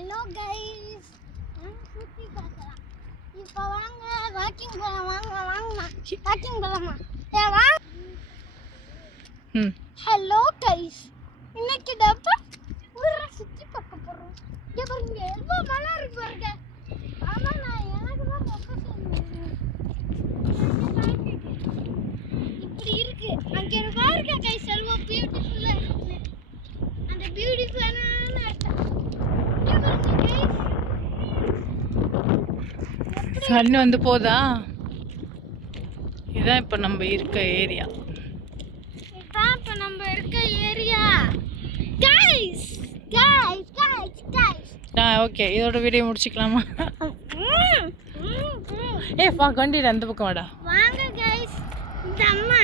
Hello guys, நான் சுத்தி பார்க்கலாம். இப்போ வாங்க வாக்கிங் போகலாம். வாங்க வாக்கிங் போகலாமா? வாங்க. ஹலோ கைஸ், இன்னைக்கு டப்பா ஊரை சுற்றி பார்க்க போகிறோம். இங்கே பாருங்க, எவ்வளோ மழை இருக்கு பாருங்க. ஆமாம், நான் எனக்கு தான் மொக்க சொன்னேன். இப்படி இருக்கு அங்கே பாருங்க கைஸ், எவ்வளோ பியூட்டிஃபுல்லாக இருக்கு. அந்த பியூட்டிஃபுல்லான சன் வந்து போதா. இதான் இப்போ நம்ம இருக்க ஏரியா. ஓகே, இதோட வீடியோ முடிச்சுக்கலாமா? வா வண்டியில் அந்த பக்கம் வாடா. வாங்க கைஸ், இந்த அம்மா